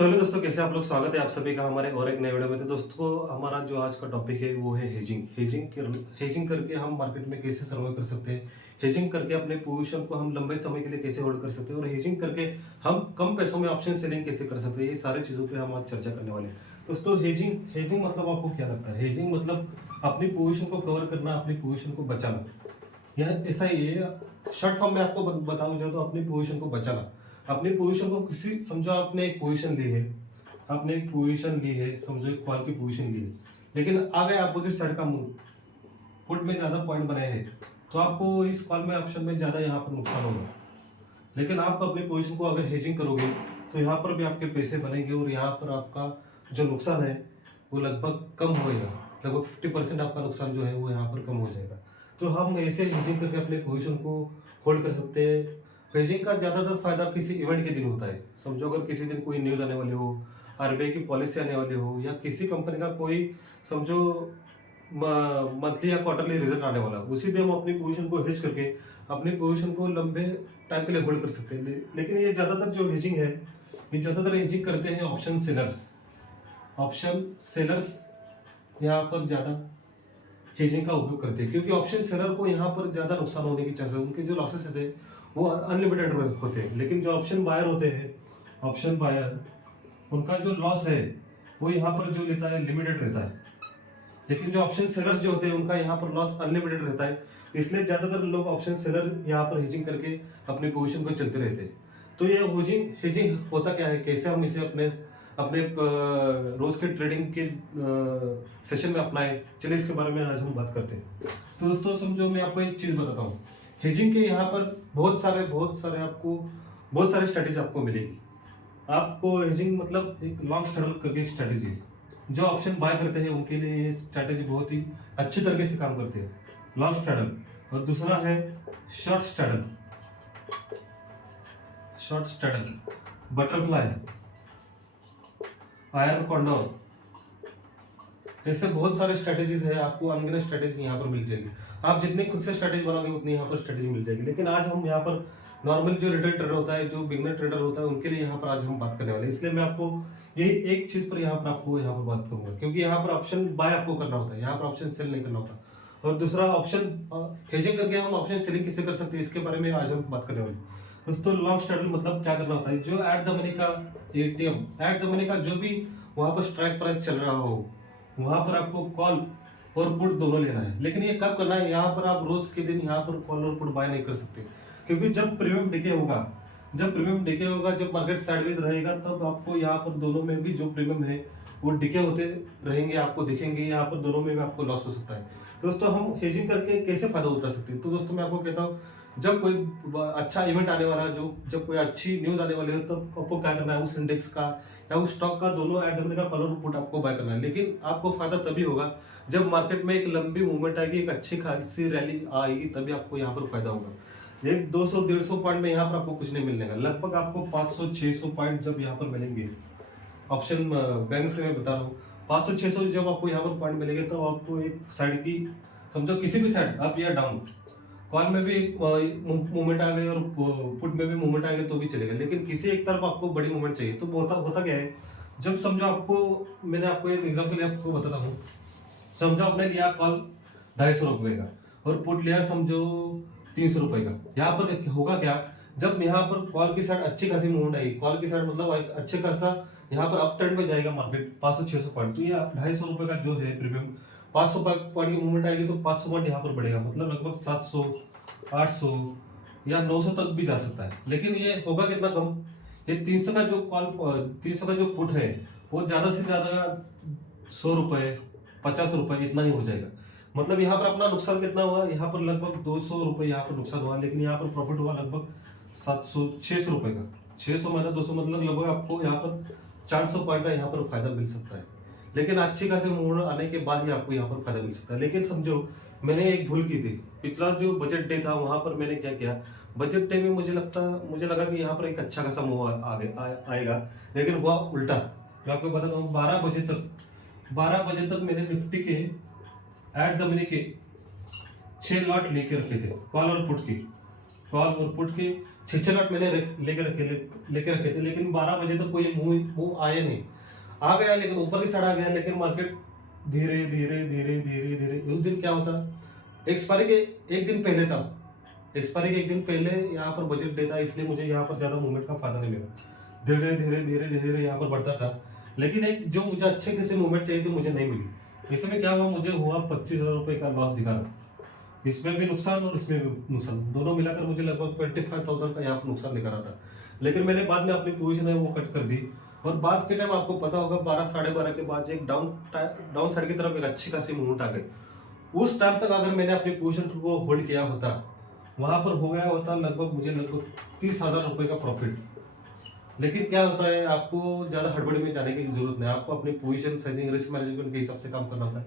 तो हेलो दोस्तों, कैसे आप लोग। स्वागत है आप सभी का हमारे और एक नए वीडियो में। तो दोस्तों, हमारा जो आज का टॉपिक है वो है हेजिंग। हेजिंग करके हम मार्केट में कैसे सर्वाइव कर सकते हैं। हेजिंग करके अपने पोजीशन को हम लंबे समय के लिए कैसे होल्ड कर सकते हैं, और हेजिंग करके हम कम पैसों में ऑप्शन सेलिंग कैसे कर सकते हैं। ये सारी चीज़ों पे हम आज चर्चा करने वाले हैं। दोस्तों, हेजिंग हेजिंग मतलब आपको क्या लगता है? हेजिंग मतलब अपनी पोजीशन को कवर करना, अपनी पोजीशन को बचाना। यह ऐसा ही है। शॉर्ट फॉर्म में आपको बताऊं जो, तो अपनी पोजीशन को बचाना। अपनी पोजीशन को किसी, समझो आपने एक पोजीशन ली है, आपने एक पोजीशन ली है, समझो एक कॉल की पोजीशन ली है, लेकिन आ गए अपोजिट साइड का मूव, पुट में ज्यादा पॉइंट बनाए हैं, तो आपको इस कॉल में ऑप्शन में ज्यादा यहाँ पर नुकसान होगा। लेकिन आप अपनी पोजीशन को अगर हेजिंग करोगे तो यहाँ पर भी आपके पैसे बनेंगे, और यहाँ पर आपका जो नुकसान है वो लगभग कम होएगा। लगभग 50% आपका नुकसान जो है वो यहाँ पर कम हो जाएगा। तो हम ऐसे हेजिंग करके अपने पोजीशन को होल्ड कर सकते हैं। हेजिंग का ज़्यादातर फायदा किसी इवेंट के दिन होता है। समझो अगर किसी दिन कोई न्यूज़ आने वाली हो, आरबीआई की पॉलिसी आने वाली हो, या किसी कंपनी का कोई, समझो मंथली या क्वार्टरली रिजल्ट आने वाला, उसी दिन हम अपनी पोजीशन को हेज करके अपनी पोजीशन को लंबे टाइम के लिए होल्ड कर सकते हैं। लेकिन ये ज़्यादातर जो हेजिंग है, ये ज़्यादातर हेजिंग करते हैं ऑप्शन सेलर्स। ऑप्शन सेलर्स यहाँ पर ज़्यादा हेजिंग का उपयोग करते हैं, क्योंकि ऑप्शन सेलर को यहाँ पर ज़्यादा नुकसान होने की चांसेस, उनके जो लॉसेस होते हैं वो अनलिमिटेड होते हैं। लेकिन जो ऑप्शन बायर होते हैं, ऑप्शन बायर, उनका जो लॉस है वो यहाँ पर जो लेता है लिमिटेड रहता है। लेकिन जो ऑप्शन सेलर्स जो होते हैं उनका यहाँ पर लॉस अनलिमिटेड रहता है। इसलिए ज़्यादातर लोग ऑप्शन सेलर यहाँ पर हेजिंग करके अपनी पोजीशन को चलते रहते हैं। तो ये हेजिंग हेजिंग होता क्या है, कैसे हम इसे अपने अपने रोज के ट्रेडिंग के सेशन में अपनाएं, चलिए इसके बारे में आज हम बात करते हैं। तो दोस्तों, समझो मैं आपको एक चीज़ बताता हूँ। हेजिंग के यहाँ पर बहुत सारे स्ट्रेटेजी आपको मिलेगी। आपको हेजिंग मतलब एक लॉन्ग स्ट्रगल करके एक स्ट्रेटेजी है। जो ऑप्शन बाय करते हैं उनके लिए ये स्ट्रेटेजी बहुत ही अच्छी तरीके से काम करती है, लॉन्ग स्ट्रगल। और दूसरा है short struggle, butterfly, iron condor, ऐसे बहुत सारे स्ट्रेटेजीज है। आपको अनगिनत स्ट्रेटेजी यहाँ पर मिल जाएगी। आप जितनी खुद से स्ट्रेटेजी बनाओगे उतनी यहाँ पर स्ट्रेटेजी मिल जाएगी। लेकिन आज हम यहाँ पर नॉर्मल जो रिटेल ट्रेडर होता है, जो बिगनर ट्रेडर होता है, उनके लिए यहाँ पर आज हम बात करने वाले हैं। इसलिए मैं आपको यही एक चीज पर यहाँ पर आपको यहाँ पर बात करूंगा, क्योंकि यहाँ पर ऑप्शन बाय आपको करना होता है, यहाँ पर ऑप्शन सेल नहीं करना होता। और दूसरा ऑप्शन हेजिंग करके हम ऑप्शन सेलिंग कैसे कर सकते हैं, इसके बारे में आज हम बात करने वाले हैं। दोस्तों, लॉन्ग स्ट्रैटेजी मतलब क्या करना होता है, जो एट द मनी का एटीएम, एट द मनी का जो भी वहां पर स्ट्राइक प्राइस चल रहा हो, वहां पर आपको कॉल और पुट दोनों लेना है। लेकिन ये कब करना है, यहाँ पर आप रोज के दिन यहाँ पर कॉल और पुट बाय नहीं कर सकते, क्योंकि जब प्रीमियम डिके होगा, जब मार्केट साइडवेज रहेगा, तब आपको यहाँ पर दोनों में भी जो प्रीमियम है वो डिके होते रहेंगे, आपको दिखेंगे। यहाँ पर दोनों में भी आपको लॉस हो सकता है। दोस्तों, हम हेजिंग करके कैसे फायदा उठा सकते हैं? तो दोस्तों, मैं आपको कहता हूँ, जब कोई अच्छा इवेंट आने वाला है, जब कोई अच्छी न्यूज आने वाली है, तब आपको क्या करना है, उस इंडेक्स का या उस स्टॉक का दोनों एट द मनी का कॉल और पुट आपको बाय करना है। लेकिन आपको फायदा तभी होगा जब मार्केट में एक लंबी मूवमेंट आएगी, एक अच्छी खासी रैली आएगी, तभी आपको यहाँ पर फायदा होगा। एक 200-150 पॉइंट में यहाँ पर आपको कुछ नहीं मिलने का, लगभग आपको 500-600 पॉइंट जब यहाँ पर मिलेंगे, ऑप्शन बेनिफिट में बता रहा हूँ, 500-600 जब आपको यहाँ पर पॉइंट मिलेंगे, तब आपको एक साइड की, समझो किसी भी साइड अप या डाउन, कॉल में भी मूवमेंट आ गई और पुट में भी मूवमेंट आ गई तो भी चलेगा। लेकिन किसी एक तरफ आपको बड़ी मूवमेंट चाहिए। तो होता क्या है, जब समझो आपको, मैंने आपको एक एग्जांपल आपको बताता हूँ। समझो आपने लिया कॉल 250 रुपए का और पुट लिया समझो 300 रुपए का। यहाँ पर होगा क्या, जब यहाँ पर कॉल की साइड अच्छी खासी मूवमेंट आएगी, कॉल की साइड मतलब एक अच्छे खासा यहाँ पर अप ट्रेंड में जाएगा मार्केट 500-600 पॉइंट, तो ये 250 रुपए का जो है प्रीमियम, 500 पॉइंट की मूवमेंट आएगी तो 500 पॉइंट यहाँ पर बढ़ेगा, मतलब लगभग 700, 800 या 900 तक भी जा सकता है। लेकिन ये होगा कितना कम, ये 300 का जो पुट है वो ज्यादा से ज्यादा 100 रुपए, 50 रुपए इतना ही हो जाएगा। मतलब यहाँ पर अपना नुकसान कितना हुआ, यहाँ पर लगभग 200 रुपए यहाँ पर नुकसान हुआ, लेकिन यहाँ पर प्रॉफिट हुआ लगभग 700-600 रुपए का। 600 माइनस 200 मतलब लगभग आपको यहाँ पर 400 पॉइंट का यहाँ पर फायदा मिल सकता है। लेकिन अच्छी खासी मूवमेंट आने के बाद ही आपको यहाँ पर फायदा मिल सकता है। लेकिन समझो मैंने एक भूल की थी, पिछला जो बजट डे था वहां पर मैंने क्या किया, बजट डे में मुझे लगा कि यहाँ पर एक अच्छा खासा मूव आएगा, लेकिन हुआ उल्टा। मैं आपको बताता हूँ, 12 बजे तक मैंने निफ्टी के एट द मनी के 6 लॉट लेके रखे थे, कॉल और पुट की। कॉल और पुट के 6 लॉट मैंने लेके रखे थे, लेकिन 12 बजे तक कोई मूव आया नहीं। आ गया लेकिन ऊपर की साइड आ गया, लेकिन मार्केट धीरे धीरे धीरे धीरे धीरे, उस दिन क्या होता एक्सपायरी के एक दिन पहले था, एक्सपायरी के एक दिन पहले यहाँ पर बजट देता, इसलिए मुझे यहाँ पर ज्यादा मूवमेंट का फायदा नहीं मिला। धीरे धीरे धीरे धीरे यहाँ पर बढ़ता था, लेकिन एक जो मुझे अच्छे किसी मूवमेंट चाहिए थी मुझे नहीं मिली। इसमें क्या हुआ, मुझे हुआ 25,000 रुपये का लॉस दिखा रहा, इसमें भी नुकसान और इसमें भी नुकसान, दोनों मिलाकर मुझे लगभग 25,000 का यहाँ पर नुकसान दिखा रहा था। लेकिन मैंने बाद में अपनी पोजीशन है वो कट कर दी, और बाद के टाइम आपको पता होगा 12 साढ़े 12 के बाद एक डाउन साइड की तरफ एक अच्छी खासी मूवमेंट आ गई। उस टाइम तक अगर मैंने अपनी पोजीशन को होल्ड किया होता, वहां पर हो गया होता लगभग 30,000 रुपये का प्रॉफिट। लेकिन क्या होता है, आपको ज्यादा हड़बड़ी में जाने की जरूरत नहीं, आपको अपनी पोजीशन साइजिंग रिस्क मैनेजमेंट के हिसाब से काम करना होता है।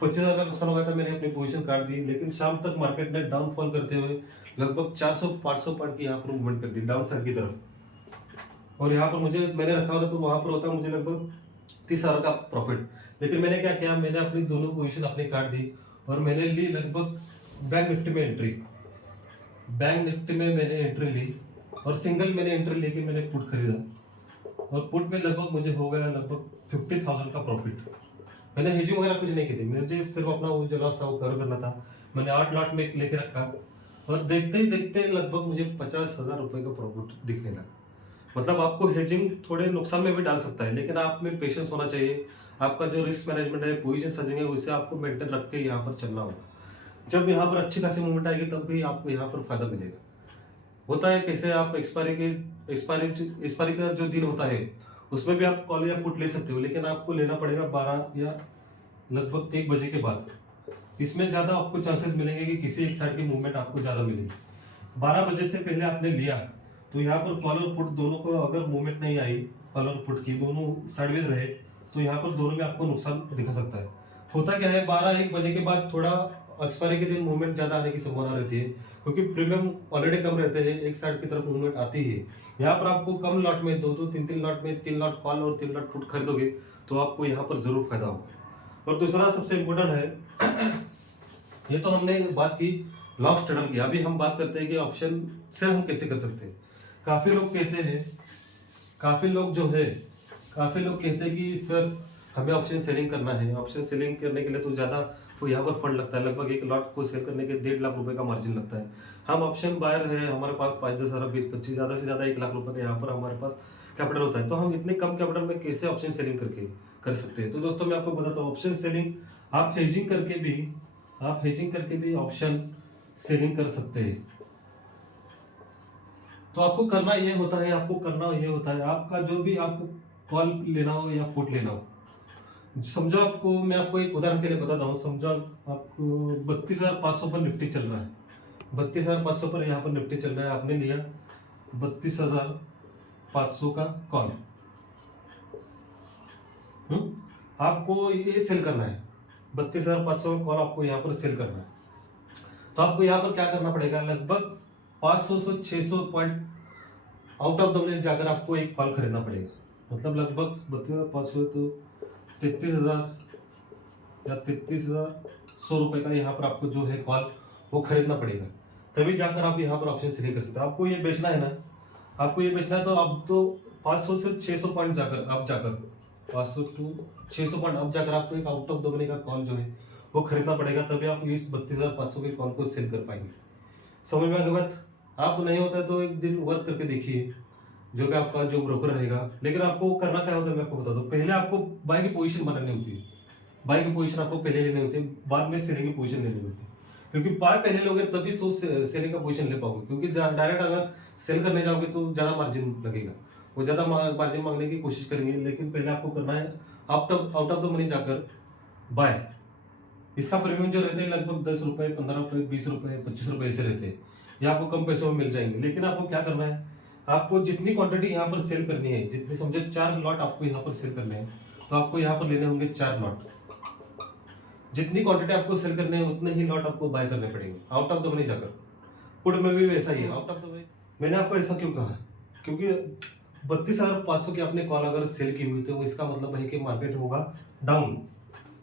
25,000 का नुकसान हो गया था, मैंने अपनी पोजीशन काट दी, लेकिन शाम तक मार्केट ने डाउनफॉल करते हुए लगभग 400-500 पॉइंट की यहाँ पर मूवमेंट कर दी डाउन साइड की तरफ। और यहाँ पर मैंने रखा होता तो वहां पर होता मुझे लगभग 30,000 का प्रॉफिट। लेकिन मैंने क्या किया, मैंने अपनी दोनों पोजीशन अपनी काट दी, और मैंने ली लगभग बैंक निफ्टी में एंट्री। बैंक निफ्टी में मैंने एंट्री ली, और सिंगल मैंने एंट्री लेके मैंने पुट खरीदा, और पुट में लगभग मुझे हो गया लगभग 50,000 का प्रॉफिट। मैंने हेजिंग वगैरह कुछ नहीं की थी, मुझे सिर्फ अपना वो जो लॉस था वो कवर करना था। मैंने 8 लॉट में लेके रखा, और देखते ही देखते लगभग मुझे 50,000 रुपये का प्रॉफिट दिखने लगा। मतलब आपको हेजिंग थोड़े नुकसान में भी डाल सकता है, लेकिन आप में पेशेंस होना चाहिए। आपका जो रिस्क मैनेजमेंट है, पोजीशन सर्चिंग है, उसे आपको मेंटेन रख के यहाँ पर चलना होगा। जब यहाँ पर अच्छी खासी मूवमेंट आएगी तब भी आपको यहाँ पर फायदा मिलेगा। होता है कैसे, आप एक्सपायरी का जो दिन होता है उसमें भी आप कॉल या पुट ले सकते हो, लेकिन आपको लेना पड़ेगा 12 या लगभग 1 बजे के बाद। इसमें ज्यादा आपको चांसेस मिलेंगे कि किसी एक साइड की मूवमेंट आपको ज्यादा मिलेगी। 12 बजे से पहले आपने लिया तो यहाँ पर कॉल और पुट दोनों को अगर मूवमेंट नहीं आई, कॉल और पुट की दोनों साइडवेज रहे, तो यहाँ पर दोनों में आपको नुकसान दिखा सकता है। होता क्या है, 12-1 बजे के बाद थोड़ा एक्सपायरी के दिन मूवमेंट ज्यादा आने की संभावना रहती है, क्योंकि प्रीमियम ऑलरेडी कम रहते हैं, एक साइड की तरफ मूवमेंट आती है। यहाँ पर आपको कम लॉट में 2-2, 3-3 लॉट में 3 लॉट कॉल और 3 लॉट पुट खरीदोगे तो आपको यहाँ पर जरूर फायदा होगा। और दूसरा सबसे इम्पोर्टेंट है, ये तो हमने बात की लॉन्ग स्ट्रेडल की, अभी हम बात करते हैं कि ऑप्शन से हम कैसे कर सकते हैं। काफी लोग कहते हैं कि सर हमें ऑप्शन सेलिंग करना है, ऑप्शन सेलिंग करने के लिए तो ज्यादा यहाँ पर फंड लगता है, लगभग 1 लॉट को सेल करने के 1.5 लाख रुपए का मार्जिन लगता है। हम ऑप्शन बायर है, हमारे पास 5-10 हजार 20-25 ज्यादा से ज्यादा 1 लाख रुपए का यहाँ पर हमारे पास कैपिटल होता है, तो हम इतने कम कैपिटल में कैसे ऑप्शन सेलिंग कर सकते हैं। तो दोस्तों मैं आपको बताता हूँ, ऑप्शन सेलिंग आप हेजिंग करके भी ऑप्शन सेलिंग कर सकते हैं। तो आपको करना ये होता है, आपका जो भी आपको कॉल लेना हो या पुट लेना हो, समझो मैं आपको एक उदाहरण के लिए बताता हूँ। समझो आपको 32,500 पर निफ्टी चल रहा है, 32,500 पर यहाँ पर निफ्टी चल रहा है, आपने लिया 32,500 का कॉल। आपको ये सेल करना है, 32,500 का कॉल आपको यहाँ पर सेल करना है। तो आपको यहाँ पर क्या करना पड़ेगा, लगभग 500 से 600 point out of the way जाकर आपको एक कॉल खरीदना पड़ेगा। मतलब लगभग 32,500 तो 33,000 या 33,100 रुपए का यहाँ पर आपको जो है कॉल वो खरीदना पड़ेगा, तभी जाकर आप यहाँ पर ऑप्शन सेलिंग कर सकते हैं। आपको ये बेचना है तो आप तो 500 से 600 पॉइंट जाकर 500 to 600 पॉइंट अब जाकर आपको एक आउट ऑफ द मनी का कॉल जो है वो खरीदना पड़ेगा, तभी आप इस 32,500 के कॉल को सेल कर पाएंगे। समझ में आ गई बात? आप नहीं होता है तो एक दिन वर्क करके देखिए, जो भी आपका जो ब्रोकर रहेगा। लेकिन आपको करना क्या होता है मैं आपको बता दूं, पहले आपको बाय की पोजीशन बनानी होती है, बाय की पोजीशन आपको पहले लेनी होती है, बाद में सेलिंग की पोजीशन लेनी होती है। क्योंकि बाय पहले लोगे तभी तो सेलिंग का पोजीशन ले पाओगे, क्योंकि डायरेक्ट अगर सेल करने जाओगे तो ज्यादा मार्जिन लगेगा, वो ज्यादा मार्जिन मांगने की कोशिश करेंगे। लेकिन पहले आपको करना है आउट ऑफ द मनी जाकर बाय। इसका प्रीमियम जो रहते हैं लगभग 10 रुपए, 15 रुपए, 20 रुपए, 25 रुपए ऐसे रहते हैं, ये आपको कम पैसों में मिल जाएंगे। लेकिन आपको क्या करना है, आपको जितनी क्वांटिटी यहाँ पर सेल करनी है, जितनी समझो 4 लॉट आपको यहाँ पर सेल करने हैं, तो आपको यहाँ पर लेने होंगे 4 लॉट। जितनी क्वांटिटी आपको सेल करने हैं उतने ही लॉट आपको बाय करने पड़ेंगे आउट ऑफ द मनी जाकर। पुट में भी वैसा ही है, आउट ऑफ द मनी। मैंने आपको ऐसा क्यों कहा, क्योंकि 32,500 की आपने कॉल अगर सेल की हुई तो इसका मतलब है कि मार्केट होगा डाउन।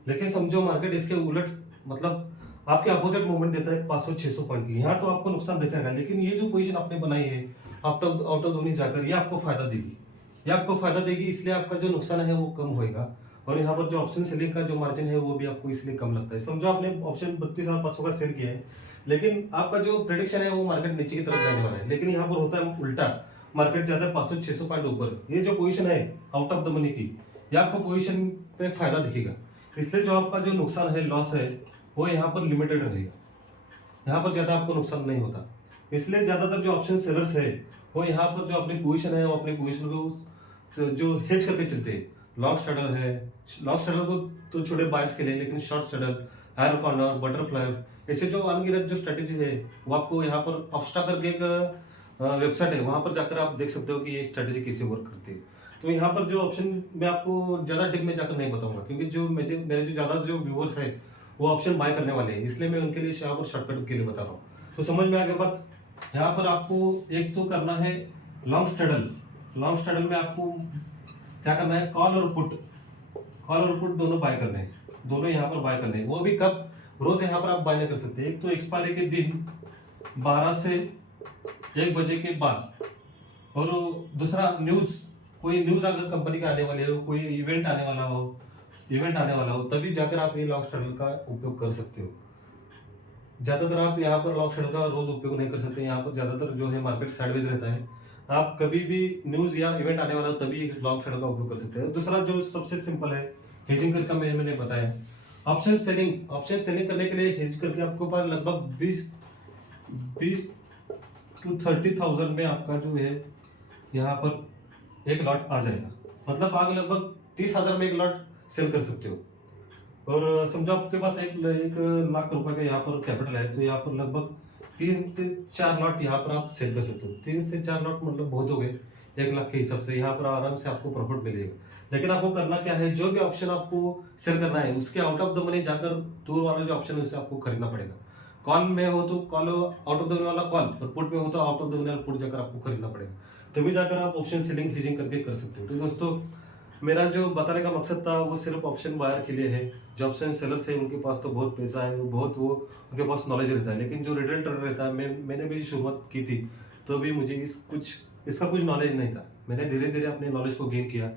लेकिन समझो मार्केट इसके उलट, मतलब आपके अपोजिट मूवमेंट देता है 500-600 पॉइंट की। यहाँ तो आपको नुकसान दिखेगा, लेकिन ये जो पोजीशन आपने बनाई है आउट ऑफ दोनों जाकर, ये आपको फायदा देगी। ये आपको फायदा देगी, इसलिए आपका जो नुकसान है वो कम होएगा। और यहाँ पर जो ऑप्शन सेलिंग का जो मार्जिन है वो भी आपको इसलिए कम लगता है। समझो आपने ऑप्शन 32,500 का सेल किया है, लेकिन आपका जो प्रेडिक्शन है वो मार्केट नीचे की तरफ जाने वाला है, लेकिन यहाँ पर होता है उल्टा, मार्केट जाता है 500-600 पॉइंट ऊपर। ये जो पोजीशन है आउट ऑफ द मनी की, ये आपको पोजीशन पे फायदा दिखेगा, इसलिए जो आपका जो नुकसान है, लॉस है, वो यहाँ पर लिमिटेड रहेगा। यहाँ पर ज्यादा आपको नुकसान नहीं होता। इसलिए ज्यादातर जो ऑप्शन सेलर्स है वो यहाँ पर जो अपनी पोजीशन है वो अपनी पोजीशन को जो हेज करके चलते हैं। लॉन्ग स्ट्रैडल है, लॉन्ग स्ट्रैडल को तो छोटे बायर्स के लिए, लेकिन short straddle, arrow corner, butterfly, ऐसे जो अनगिनत जो स्ट्रेटेजी है वो आपको यहाँ पर ऑब्स्टा करके एक वेबसाइट है, वहां पर जाकर आप देख सकते हो कि ये स्ट्रेटेजी कैसे वर्क करती है। तो यहाँ पर जो ऑप्शन मैं आपको ज्यादा डिप में जाकर नहीं बताऊंगा, क्योंकि जो मेरे जो ज्यादा जो व्यूअर्स है वो ऑप्शन बाय करने वाले हैं, इसलिए मैं उनके लिए यहाँ पर शॉर्टकट के लिए बता रहा हूँ। तो समझ में आ गया बात। यहाँ पर आपको एक तो करना है लॉन्ग स्ट्रैडल। लॉन्ग स्ट्रैडल में आपको क्या करना है, कॉल और पुट दोनों बाय करने हैं, दोनों यहाँ पर बाय करने हैं। वो भी कब, रोज यहाँ पर आप बाय नहीं कर सकते। एक तो एक्सपायरी के दिन 12 से 1 बजे के बाद, और दूसरा न्यूज, कोई न्यूज अगर कंपनी का आने वाली हो, कोई इवेंट आने वाला हो, तभी जाकर आप ये लॉन्ग स्ट्रैडल का उपयोग कर सकते हो। ज्यादातर आप यहाँ पर लॉन्ग स्ट्रैडल का रोज उपयोग नहीं कर सकते। यहाँ पर ज्यादातर जो है मार्केट साइडवेज रहता है, आप कभी भी न्यूज या इवेंट आने वाला हो तभी लॉन्ग स्ट्रैडल का उपयोग कर सकते हैं। दूसरा जो सबसे सिंपल है, हेजिंग करके मैंने बताया। ऑप्शन सेलिंग करने के लिए हेज करके आपको पास लगभग 20 to 30,000 में आपका जो है यहाँ पर एक लॉट आ जाएगा। मतलब आप लगभग 30,000 में एक लॉट सेल कर सकते हो। और समझो आपके पास एक लाख रुपए का यहाँ पर कैपिटल है, तो यहाँ पर लगभग 3 से 4 लॉट यहाँ पर आप सेल कर सकते हो। 3 से 4 लॉट मतलब बहुत हो गए 1 लाख के हिसाब से, यहाँ पर आराम से आपको प्रॉफिट मिलेगा। लेकिन आपको करना क्या है, जो भी ऑप्शन आपको सेल करना है उसके आउट ऑफ द मनी जाकर दूर वाला जो ऑप्शन है उसे आपको खरीदना पड़ेगा। कॉल में हो तो call out of the money वाला कॉल, और पुट में हो तो आउट ऑफ द मनी वाला पुट जाकर आपको खरीदना पड़ेगा, तभी जाकर आप ऑप्शन सेलिंग हेजिंग करके कर सकते हो। तो दोस्तों, मेरा जो बताने का मकसद था वो सिर्फ ऑप्शन बायर के लिए है। जो ऑप्शन सेलर्स है उनके पास तो बहुत पैसा है, वो उनके पास नॉलेज रहता है, लेकिन जो रिटेल ट्रेडर रहता है, मैंने भी शुरुआत की थी तो भी मुझे इसका कुछ नॉलेज नहीं था। मैंने धीरे धीरे अपने नॉलेज को गेन किया।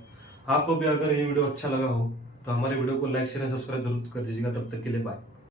आपको भी अगर ये वीडियो अच्छा लगा हो तो हमारे वीडियो को लाइक शेयर सब्सक्राइब जरूर कर दीजिएगा। तब तक के लिए बाय।